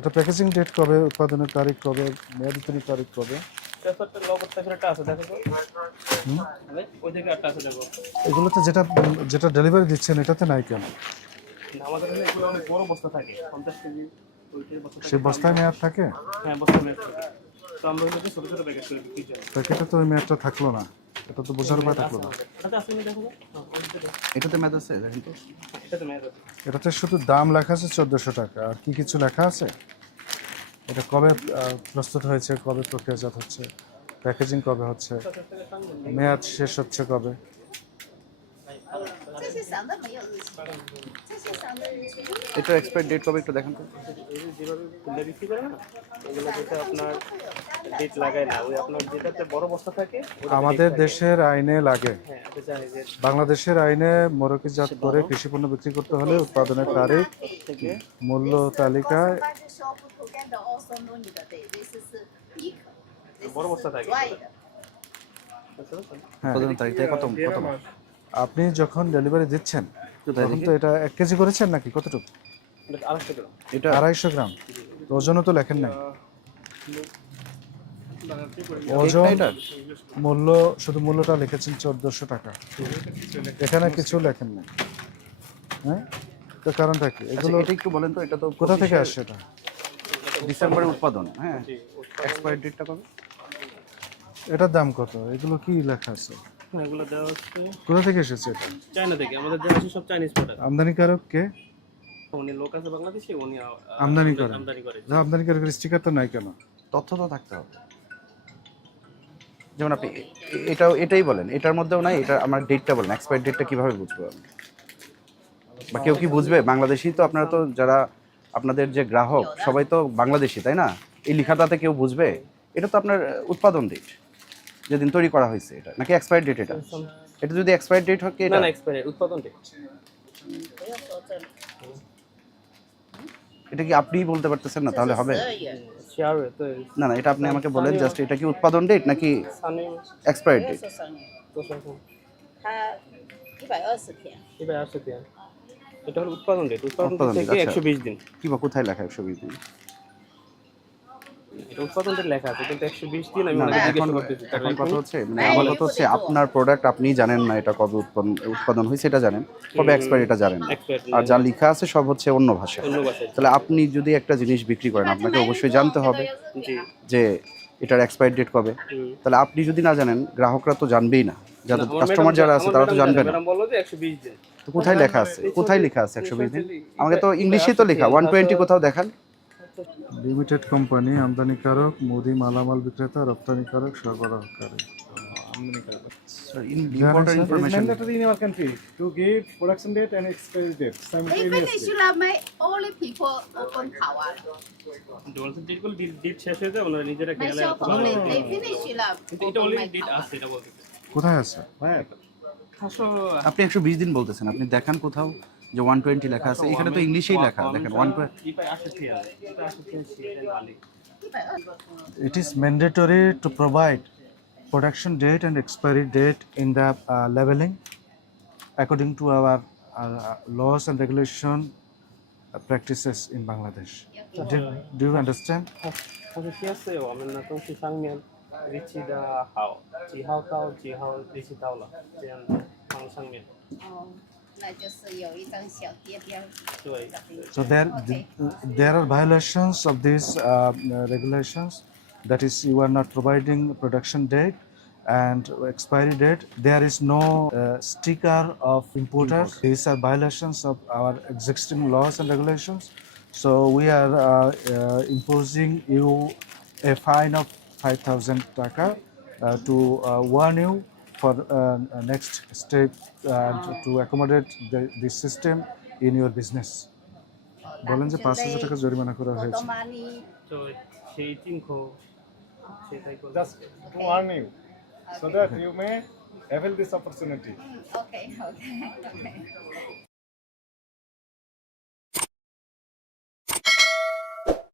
এটা packaging date কবে, উৎপাদনের তারিখ কবে, মেয়াদি তারিখ কবে? পেপারটা লগটা একটা আছে দেখো তো। ওই দিকে একটা আছে দেখো। এগুলোতে যেটা ডেলিভারি দিচ্ছেন এটাতে নাই কেন? আমাদের এখানে এগুলো অনেক বড় বস্তা থাকে, 50 কেজি ওইটার বস্তা থাকে। সেই বস্তায় মেয়াদ থাকে? হ্যাঁ, বস্তা মেয়াদ থাকে। তো আমরা ওইটাকে ছোট ছোট প্যাকেট করে বিক্রি করি। প্যাকেটে তো ওই মেয়াদটা থাকলো না, এটা তো বোঝার উপায় থাকলো না। এটাতে আছে না দেখো। এটাতে মেয়াদ আছে দেখেন তো। এটাতে মেয়াদ আছে। এটাতে শুধু দাম লেখা আছে 1400 টাকা, আর কি কিছু লেখা আছে? এটা কবে প্রস্তুত হয়েছে, কবে প্রক্রিয়াজাত হচ্ছে, প্যাকেজিং কবে হচ্ছে, মেয়াদ শেষ হচ্ছে কবে? 这些想的没有日期，这些想的日期。 এটার এক্সপায়ার ডেট কবে একটু দেখেন তো। এই যে যেভাবে খুলে বিক্রি করে না, এগুলো যেটা আপনার ডেট লাগায় না, ওই আপনার যেটাতে বড় বস্তা থাকে আমাদের দেশের আইনে লাগে। হ্যাঁ, এটা জানি যে বাংলাদেশের আইনে মরকিজাত করে কৃষিপণ্য বিক্রি করতে হলে উৎপাদনের তারিখ, থেকে মূল্য তালিকায় 但是说不同的 also know 你的 date，这是 peak，这是 বড় বস্তা থাকে। dry 的。 হ্যাঁ, উৎপাদনের তারিখ থেকে কত মাস? আপনি যখন ডেলিভারি দিচ্ছেন কোথায় তখন দেখি? তো এটা 1 কেজি করেছেন নাকি কতটুকু? এটা 250 গ্রাম। এটা 250 গ্রাম। তো ওজনও তো লেখেন নাই। কেকটা ওজন, এটার? মূল্য, শুধু মূল্যটা লিখেছেন 1400 টাকা, এখানে কিছু লেখেন না। হ্যাঁ, তো কারণটা কি? আচ্ছা, এগুলো এটা একটু বলেন তো। এটা তো কোথা থেকে আসছে এটা? ডিসেম্বরে উৎপাদন। হ্যাঁ, এক্সপায়ার ডেটটা কবে? এটার দাম কত? এগুলো কি লেখা আছে? হ্যাঁ, এগুলো দেওয়া হচ্ছে কোথা থেকে এসেছে এটা? চায়না থেকে। আমাদের দেশে সব চাইনিজ প্রোডাক্ট। আমদানিকারক কে? উনি লোক আছে বাংলাদেশে, উনি আমদানি করেন? আমদানি করে। আমদানিকারকের স্টিকার তো নাই কেন? তথ্য তো থাকতে হবে। যেমন আপনি এটাই বলেন, এটার মধ্যেও নাই। এটা আমার ডেটটা বলেন, এক্সপায়ার ডেটটা কিভাবে বুঝবো আমি? বা কেউ কি বুঝবে? বাংলাদেশি তো আপনারা, তো যারা আপনাদের যে গ্রাহক সবাই তো বাংলাদেশি, তাই না? এই লেখাটাতে কেউ বুঝবে? এটা তো আপনার উৎপাদন ডেট, যেদিন তৈরি করা হয়েছে, এটা নাকি এক্সপায়ার ডেট? এটা যদি এক্সপায়ার ডেট হয় কি না এটা? না, এক্সপায়ার উৎপাদন ডেট। এটা কি আপনিই বলতে পারতেছেন না? তাহলে হবে 12月， শেয়ার তো না। না, এটা আপনি আমাকে বলেন জাস্ট, এটা কি উৎপাদন ডেট নাকি সানি এক্সপায়ার 12 ডেট?月13日，তো শুনুন,它120天。এবার আসছে দেন। এটা হলো উৎপাদন ডেট। উৎপাদন উৎপাদন থেকে date, আচ্ছা। 120 দিন। কি বা কোথায় লেখা 120 দিন? এটা উৎপাদন ডেট লেখা আছে, কিন্তু 120 দিন আমি না, ওনাকে এখন জিজ্ঞেস করতেছি। এখন কথা হচ্ছে, মানে আমার কথা হচ্ছে, আপনার প্রোডাক্ট আপনিই জানেন না এটা কবে উৎপাদন হয়েছে, এটা জানেন, কবে এক্সপায়ারি এটা জানেন না। Expiry আর যা লেখা আছে সব হচ্ছে অন্য ভাষায়। অন্য ভাষায়। তাহলে আপনি যদি একটা জিনিস বিক্রি করেন, আপনাকে অবশ্যই জানতে হবে জি। যে এটার এক্সপায়ারি ডেট কবে। তাহলে আপনি যদি না জানেন, গ্রাহকরা তো জানবেই না, যাদের কাস্টমার যারা আছে তারা তো জানবে না। ম্যাডাম বললো যে 120 দিন। তো কোথায় লেখা আছে? কোথায় লেখা আছে 120 দিন? আমাকে তো ইংলিশে তো লেখা 120 কোথাও দেখান। লিমিটেড কোম্পানি, আমদানিকারক, মুদি মালামাল বিক্রেতা, রপ্তানিকারক, সরবরাহকারী। Important information. mandatory in our country to give production date and expiry date Even simultaneously. Islamai only people open Taiwan. বলছে যেগুলো ডেট শেষ হয়ে যায় ওনারা নিজেরা My খেয়ালে shop only they finish Islam. কিন্তু এটা অলরেডি ডেট আছে, এটা বলতে। কোথায় আছে? Where? 500 আপনি 120 দিন বলতেছেন, আপনি দেখান কোথাও যে 120 লেখা আছে। এখানে তো ইংলিশেই লেখা, দেখেন 120। ইপাই আসে ঠিক আছে, এটা আসে ঠিক আছে, এটা নালি। It is mandatory to provide production date and expiry date in the labeling according to our laws and regulation practices in Bangladesh. Do you understand? 他是天色我们的东西上面日期的好，几号到几号日期到了，这样的放上面。哦，那就是有一张小贴标。对。 So there are violations of these regulations. That is, you are not providing production date and expiry date. There is no sticker of importer. These are violations of our existing laws and regulations. So we are imposing you a fine of 5,000 taka to warn you for next step to accommodate this system in your business. বলেন যে 5,000 টাকা জরিমানা করা হয়েছে। money. 就谁进口谁才过。 Just to warn you, so that you may avail this opportunity. Okay, okay, okay.